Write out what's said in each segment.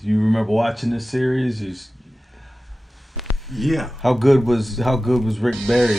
You remember watching this series? Yeah. How good was Rick Barry?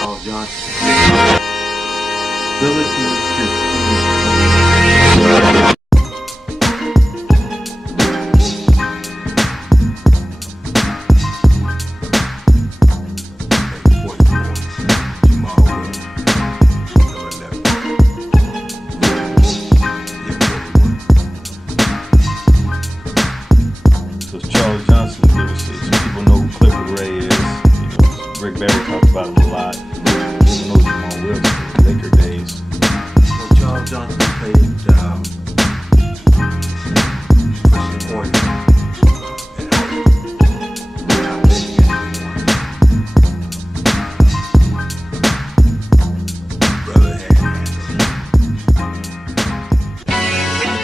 Oh, John. So Charles Johnson, give us people know who Clifford Ray is. Rick Barry talked about him a lot. People know Jamal Wilson, Laker days. Well, Charles Johnson played pushing point in high school. I played against him once. Brother had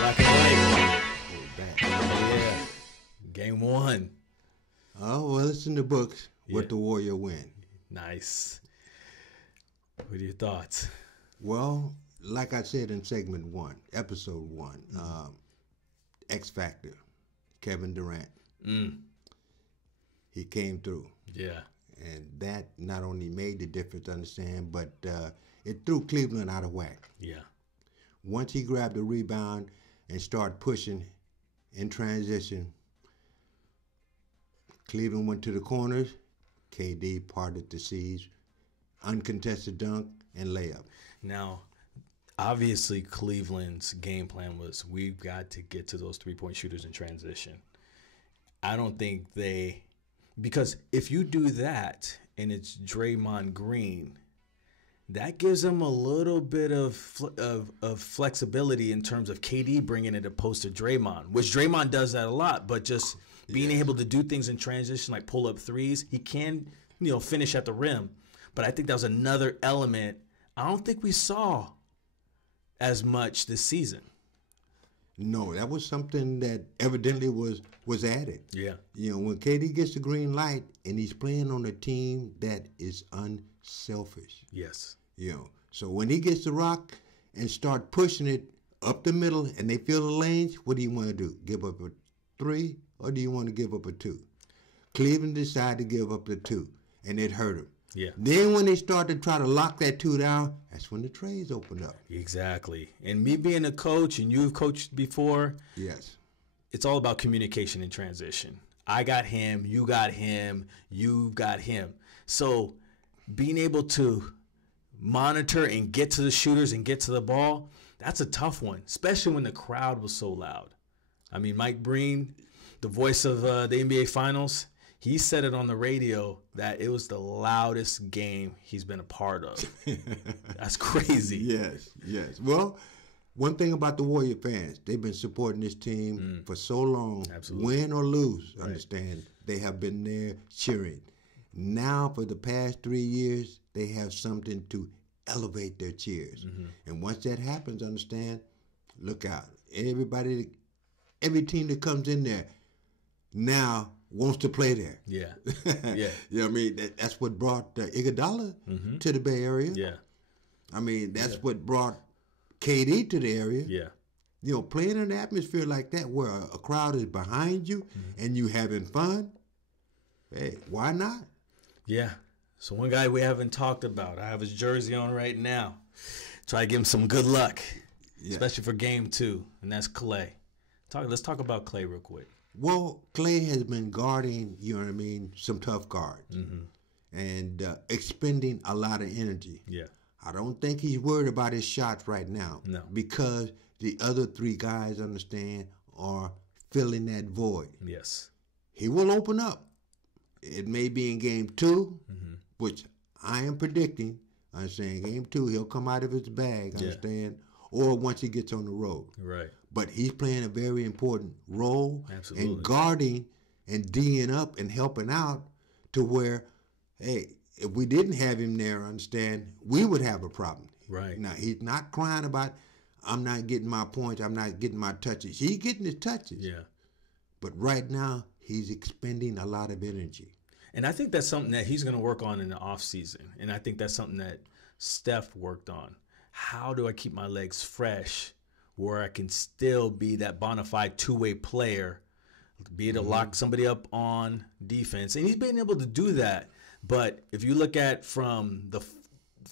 Black and white. Yeah. Game one. Oh, well, it's in the books what Yeah. the Warrior win. Nice. What are your thoughts? Well, like I said in segment 1, episode 1, X Factor, Kevin Durant. He came through. Yeah. And that not only made the difference, understand, but it threw Cleveland out of whack. Yeah. Once he grabbed the rebound and started pushing in transition, Cleveland went to the corners. KD parted the seas, uncontested dunk and layup. Now, obviously, Cleveland's game plan was we've got to get to those three-point shooters in transition. I don't think because if you do that and it's Draymond Green, that gives them a little bit of flexibility in terms of KD bringing it opposed to Draymond, which Draymond does that a lot, but just being able to do things in transition like pull up threes, he can, finish at the rim. But I think that was another element I don't think we saw as much this season. No, that was something that evidently was added. Yeah. When KD gets the green light and he's playing on a team that is unselfish. Yes. So when he gets the rock and start pushing it up the middle and they fill the lanes, what do you want to do? Give up a 3 or do you want to give up a 2? Cleveland decided to give up the 2 and it hurt him. Yeah. Then when they started to try to lock that 2 down, that's when the trades opened up. Exactly. And me being a coach, and you've coached before, Yes. it's all about communication and transition. I got him, you got him, you got him. So being able to monitor and get to the shooters and get to the ball, that's a tough one, especially when the crowd was so loud. I mean, Mike Breen, the voice of the NBA Finals, he said it on the radio that it was the loudest game he's been a part of. That's crazy. Yes. Well, one thing about the Warrior fans, they've been supporting this team for so long. Absolutely. Win or lose, understand, they have been there cheering. Now, for the past 3 years, they have something to elevate their cheers. And once that happens, understand, look out. Every team that comes in there now wants to play there. Yeah. Yeah. You know what I mean? That's what brought Iguodala to the Bay Area. Yeah. I mean, that's what brought KD to the area. Yeah. Playing in an atmosphere like that where a crowd is behind you and you having fun, hey, why not? Yeah. So one guy we haven't talked about, I have his jersey on right now. Try to give him some good luck, especially for game 2, and that's Clay. Let's talk about Clay real quick. Well, Clay has been guarding, some tough guards and expending a lot of energy. Yeah. I don't think he's worried about his shots right now. No. Because the other 3 guys, understand, are filling that void. Yes. He will open up. It may be in game 2, which I am predicting. Understand, game 2, he'll come out of his bag, understand, or once he gets on the road. Right. But he's playing a very important role Absolutely. in guarding and D'ing up and helping out to where, hey, if we didn't have him there, understand, we would have a problem. Right. Now, he's not crying about, I'm not getting my points, I'm not getting my touches. He's getting his touches. Yeah. But right now, he's expending a lot of energy. And I think that's something that he's going to work on in the offseason. And I think that's something that Steph worked on. How do I keep my legs fresh where I can still be that bona fide two-way player, be able to lock somebody up on defense? And he's been able to do that. But if you look at from the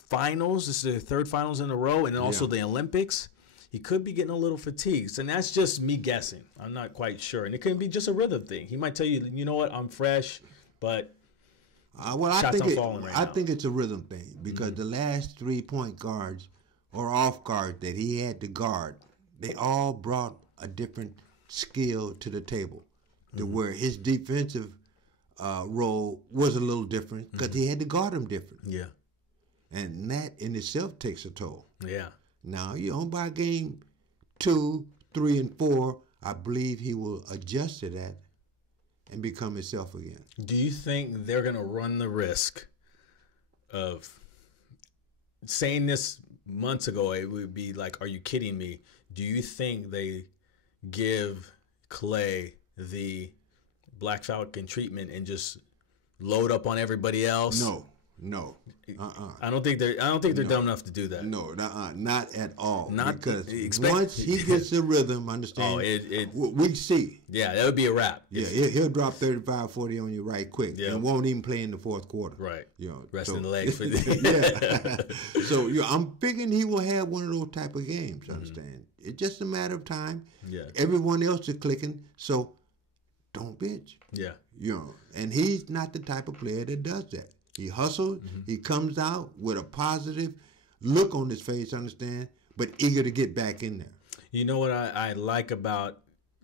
finals, this is the third finals in a row, and then also the Olympics, he could be getting a little fatigued. And that's just me guessing. I'm not quite sure. And it could be just a rhythm thing. He might tell you, you know what, I'm fresh, but I think it's a rhythm thing because the last 3 point guards or off guard that he had to guard, they all brought a different skill to the table, to where his defensive role was a little different because he had to guard them different. Yeah. And that in itself takes a toll. Yeah. Now, by game 2, 3, and 4, I believe he will adjust to that and become himself again. Do you think they're going to run the risk of saying this months ago? It would be like, are you kidding me? Do you think they give Klay the Black Falcon treatment and just load up on everybody else? No. I don't think they're dumb enough to do that. No, not at all. Not because once he gets the rhythm, understand? We see. Yeah, that would be a wrap. Yeah, he'll drop 35, 40 on you right quick, and won't even play in the fourth quarter. Right. Resting the legs. So I'm thinking he will have one of those type of games. Understand? It's just a matter of time. Yeah. Everyone else is clicking, so don't bitch. Yeah. And he's not the type of player that does that. He hustles. He comes out with a positive look on his face, understand, but eager to get back in there. You know what I like about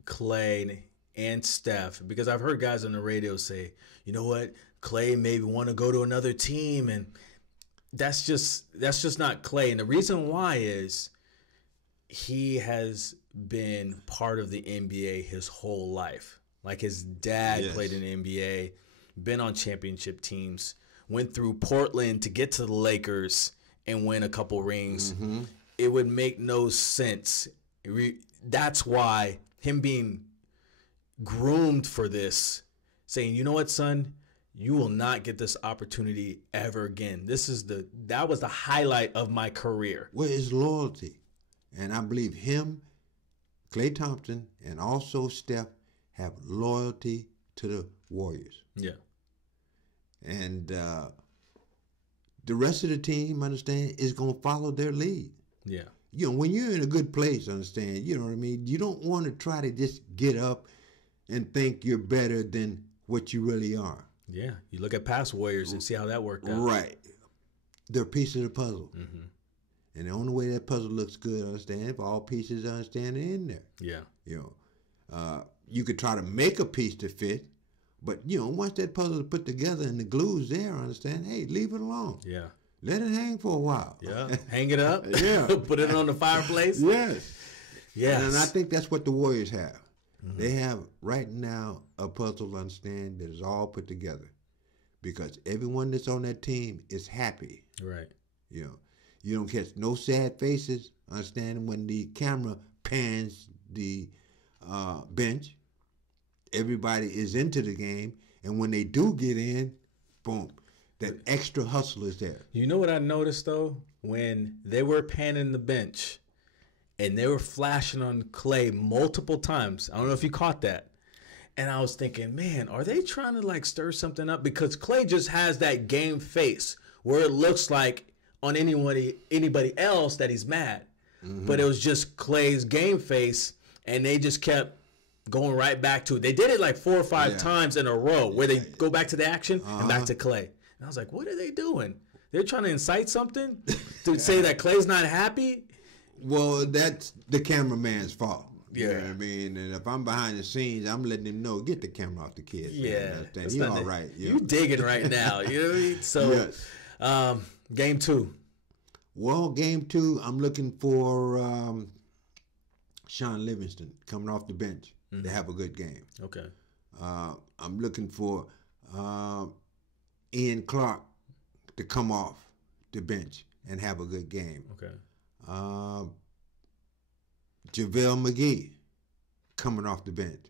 Klay and Steph? Because I've heard guys on the radio say, you know what, Klay maybe want to go to another team, and that's just not Klay. And the reason why is he has been part of the NBA his whole life. Like his dad played in the NBA, been on championship teams, went through Portland to get to the Lakers and win a couple rings. It would make no sense. That's why him being groomed for this, saying, you know what, son, you will not get this opportunity ever again. That was the highlight of my career. Well, it's loyalty. And I believe him, Klay Thompson, and also Steph have loyalty to the Warriors. Yeah. And the rest of the team, understand, is going to follow their lead. Yeah. When you're in a good place, understand, you know what I mean? You don't want to try to just get up and think you're better than what you really are. Yeah. You look at past Warriors and see how that worked out. Right. They're a piece of the puzzle. And the only way that puzzle looks good, understand, if all pieces, understand, are in there. Yeah. You could try to make a piece to fit, but, once that puzzle is put together and the glue's there, understand, hey, leave it alone. Yeah. Let it hang for a while. Yeah. Hang it up. Yeah. Put it on the fireplace. Yes. Yes. And I think that's what the Warriors have. They have, right now, a puzzle, understand, that is all put together. Because everyone that's on that team is happy. Right. You don't catch no sad faces, understand, when the camera pans the bench. Everybody is into the game, and when they do get in, boom, that extra hustle is there. You know what I noticed, though? When they were panning the bench and they were flashing on Klay multiple times. I don't know if you caught that. And I was thinking, man, are they trying to, stir something up? Because Klay just has that game face where it looks like on anybody else that he's mad. But it was just Klay's game face, and they just kept going right back to it. They did it 4 or 5 times in a row where they go back to the action and back to Klay. And I was like, what are they doing? They're trying to incite something to say that Klay's not happy? Well, that's the cameraman's fault. Yeah. You know what I mean? And if I'm behind the scenes, I'm letting him know, get the camera off the kid. Yeah. He's all right. You digging right now. You know what I mean? So, yes. Game 2. Well, game 2, I'm looking for Sean Livingston coming off the bench to have a good game. Okay. I'm looking for Ian Clark to come off the bench and have a good game. Okay. JaVale McGee coming off the bench,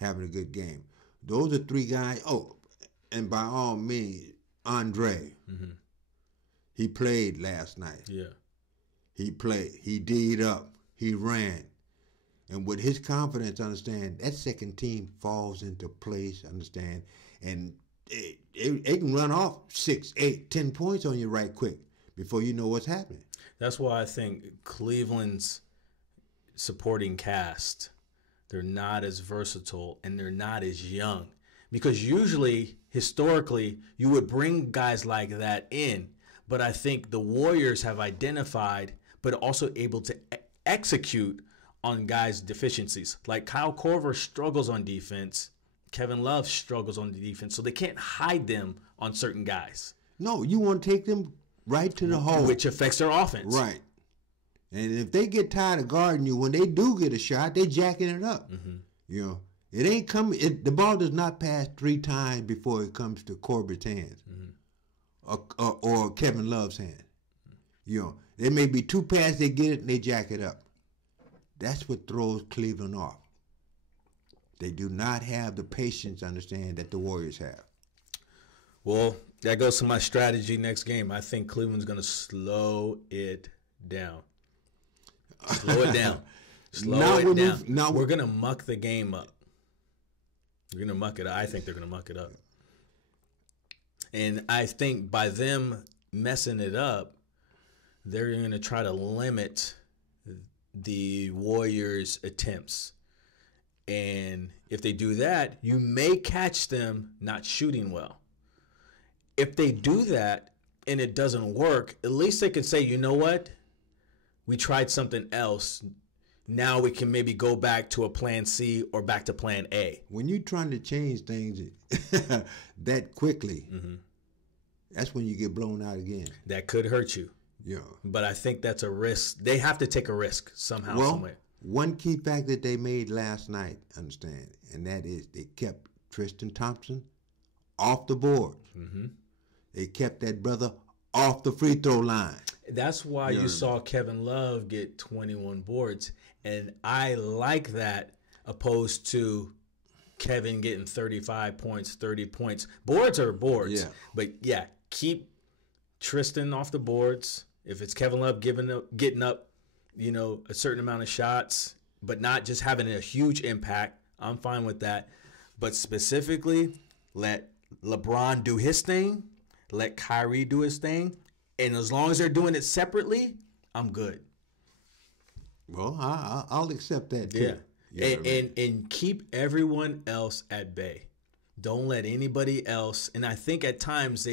having a good game. Those are 3 guys. Oh, And by all means, Andre, he played last night. Yeah. He played. He D'd up. He ran. And with his confidence, understand, that second team falls into place, understand, and it can run off 6, 8, 10 points on you right quick before you know what's happening. That's why I think Cleveland's supporting cast, they're not as versatile and they're not as young. Because usually, historically, you would bring guys like that in. But I think the Warriors have identified, but also able to execute on guys' deficiencies. Like Kyle Korver struggles on defense. Kevin Love struggles on the defense. So they can't hide them on certain guys. No, you want to take them right to the hole. Which affects their offense. Right. And if they get tired of guarding you, when they do get a shot, they jacking it up. You know, it ain't coming. The ball does not pass 3 times before it comes to Corbett's hands or Kevin Love's hand. You know, there may be 2 passes, they get it and they jack it up. That's what throws Cleveland off. They do not have the patience, understand, that the Warriors have. Well, that goes to my strategy next game. I think Cleveland's going to slow it down. Slow it down. Slow it down. We're going to muck the game up. We're going to muck it up. I think they're going to muck it up. And I think by them messing it up, they're going to try to limit the Warriors' attempts. And if they do that, you may catch them not shooting well. If they do that and it doesn't work, at least they can say, you know what? We tried something else. Now we can maybe go back to a plan C or back to plan A. When you're trying to change things that quickly, that's when you get blown out again. That could hurt you. Yeah. But I think that's a risk. They have to take a risk somehow, somewhere. One key fact that they made last night, understand, and that is they kept Tristan Thompson off the board. They kept that brother off the free throw line. That's why you saw Kevin Love get 21 boards. And I like that opposed to Kevin getting 35 points, 30 points. Boards are boards. Yeah. But, yeah, keep Tristan off the boards. If it's Kevin Love getting up, you know, a certain amount of shots, but not just having a huge impact, I'm fine with that. But specifically, let LeBron do his thing, let Kyrie do his thing, and as long as they're doing it separately, I'm good. Well, I'll accept that too. Yeah, and keep everyone else at bay. Don't let anybody else. And I think at times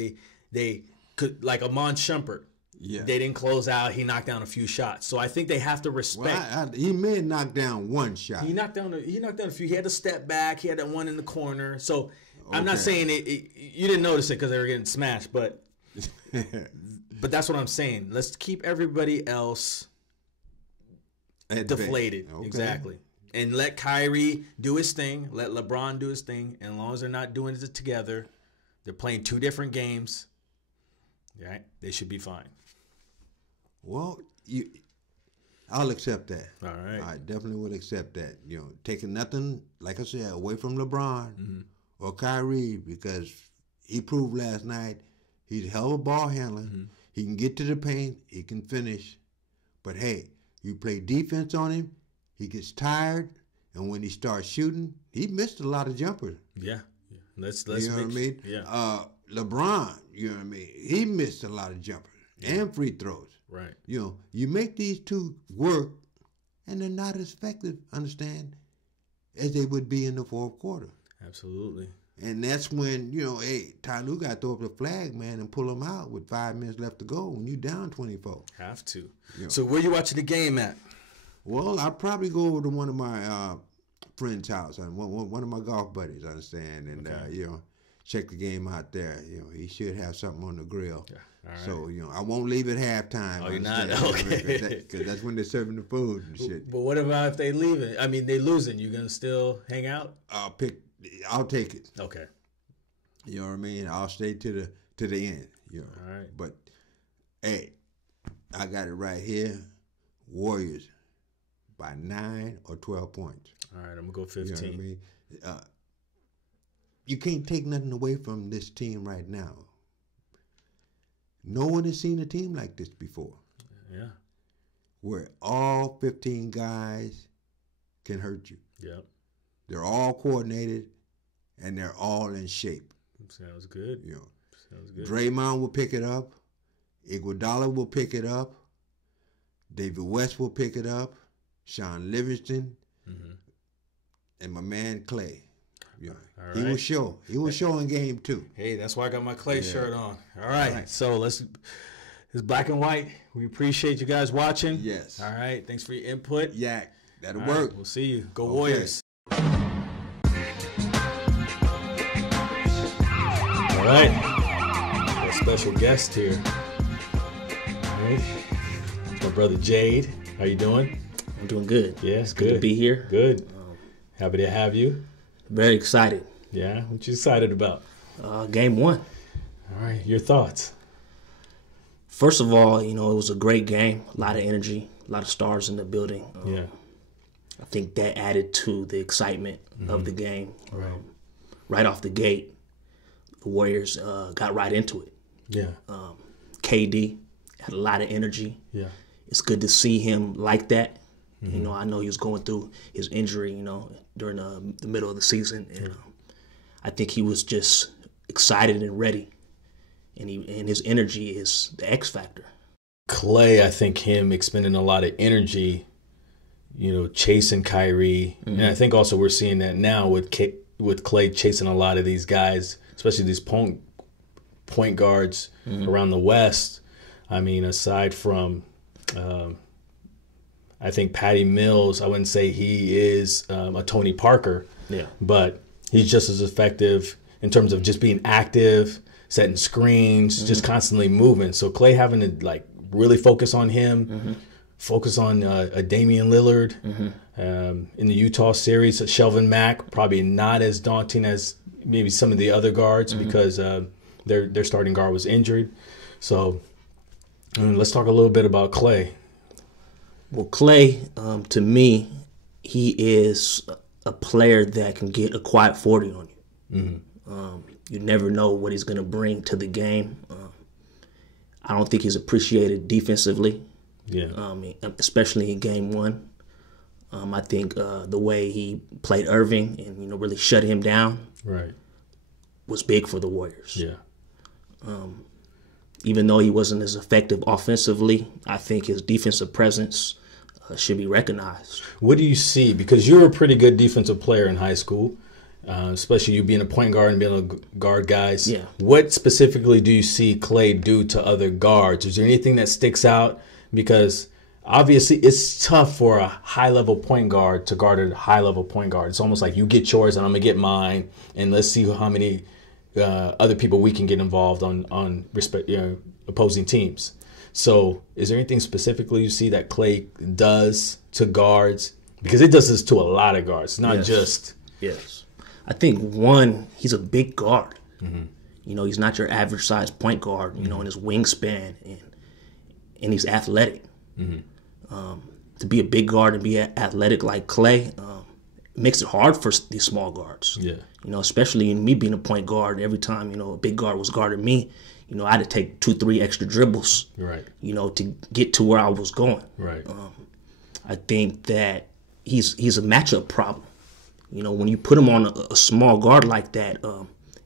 they could, like Amon Shumpert. Yeah. They didn't close out. He knocked down a few shots. So I think they have to respect. Well, he may have knocked down one shot. He knocked down a few. He had to step back. He had that one in the corner. So I'm not saying you didn't notice it because they were getting smashed, but that's what I'm saying. Let's keep everybody else deflated. Okay. Exactly. And let Kyrie do his thing. Let LeBron do his thing. And as long as they're not doing it together, they're playing 2 different games. Right? They should be fine. Well, I'll accept that. All right. I definitely would accept that. You know, taking nothing, like I said, away from LeBron or Kyrie, because he proved last night he's a hell of a ball handler. He can get to the paint. He can finish. But, hey, you play defense on him, he gets tired, and when he starts shooting, he missed a lot of jumpers. Yeah. Let's you know what I mean? Yeah. LeBron, you know what I mean? He missed a lot of jumpers and free throws. Right. You know, you make these two work, and they're not as effective, understand, as they would be in the fourth quarter. Absolutely. And that's when, you know, hey, Ty Lue got to throw up the flag, man, and pull them out with 5 minutes left to go when you're down 24. Have to. You know. So where you watching the game at? Well, I'll probably go over to one of my friend's house, and one of my golf buddies, understand, and, you know, check the game out there. You know, he should have something on the grill. Yeah. All right. So, you know, I won't leave at halftime. Oh, you're not? Okay. Because that's when they're serving the food and shit. But what about if they leaving? I mean, they losing. You going to still hang out? I'll take it. Okay. You know what I mean? I'll stay to the end. You know. All right. But, hey, I got it right here. Warriors by 9 or 12 points. All right, I'm going to go 15. You know what I mean? you can't take nothing away from this team right now. No one has seen a team like this before. Yeah. Where all 15 guys can hurt you. Yep. They're all coordinated, and they're all in shape. Sounds good. You know, Sounds good. Draymond will pick it up. Iguodala will pick it up. David West will pick it up. Sean Livingston, and my man Clay. Yeah, All he right. will show. He will show in game 2. Hey, that's why I got my Clay shirt on. All right. So it's black and white. We appreciate you guys watching. Yes. All right. Thanks for your input. Yak, that'll All right, work. we'll see you. Go Okay. Warriors. All right. Got a special guest here. All right. It's my brother Jade. How you doing? I'm doing good. Yeah, It's good to be here. Good. Happy to have you. Very excited. Yeah. What you excited about? Game 1. All right. Your thoughts? First of all, it was a great game. A lot of energy, a lot of stars in the building. Yeah. I think that added to the excitement of the game. Right off the gate, the Warriors got right into it. Yeah. KD had a lot of energy. Yeah. It's good to see him like that. I know he was going through his injury, during the middle of the season. And I think he was just excited and ready. And his energy is the X factor. Clay, I think him expending a lot of energy, chasing Kyrie. And I think also we're seeing that now with Clay chasing a lot of these guys, especially these point guards around the West. I mean, aside from, I think Patty Mills, I wouldn't say he is a Tony Parker, but he's just as effective in terms of just being active, setting screens, just constantly moving. So Clay having to really focus on him, focus on Damian Lillard in the Utah series. Shelvin Mack probably not as daunting as maybe some of the other guards because their starting guard was injured. So let's talk a little bit about Clay. Well, Clay, to me, he is a player that can get a quiet 40 on you. You never know what he's going to bring to the game. I don't think he's appreciated defensively, especially in Game 1. I think the way he played Irving and really shut him down was big for the Warriors. Yeah. Even though he wasn't as effective offensively, I think his defensive presence should be recognized. What do you see? Because you were a pretty good defensive player in high school, especially you being a point guard and being able to guard guys. Yeah. What specifically do you see Clay do to other guards? Is there anything that sticks out? Because obviously it's tough for a high-level point guard to guard a high-level point guard. It's almost like you get yours and I'm going to get mine, and let's see how many other people we can get involved on opposing teams. So is there anything specifically you see that Clay does to guards? Because it does this to a lot of guards, not just. Yes. I think, one, he's a big guard. He's not your average size point guard, in his wingspan, and he's athletic. To be a big guard and be athletic like Clay makes it hard for these small guards. Yeah. Especially in me being a point guard, every time, a big guard was guarding me, I had to take 2-3 extra dribbles, to get to where I was going. Right. I think that he's a matchup problem. When you put him on a small guard like that,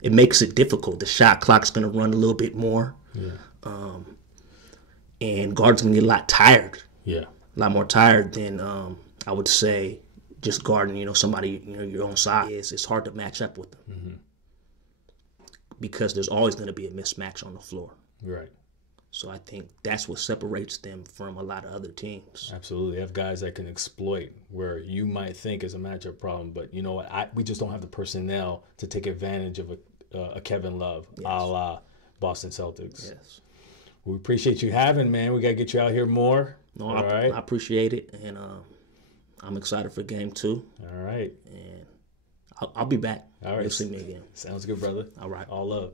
it makes it difficult. The shot clock's going to run a little bit more. Yeah. And guards going to get a lot tired. Yeah. A lot more tired than, I would say, just guarding, somebody, your own size. It's hard to match up with them. Because there's always going to be a mismatch on the floor. Right. So I think that's what separates them from a lot of other teams. Absolutely. They have guys that can exploit where you might think is a matchup problem, but you know what? We just don't have the personnel to take advantage of a Kevin Love, a la Boston Celtics. Yes. We appreciate you having, man. We got to get you out here more. No, All I right. appreciate it, and I'm excited for Game 2. All right. And I'll be back. All right. You'll see me again. Sounds good, brother. All right. All love.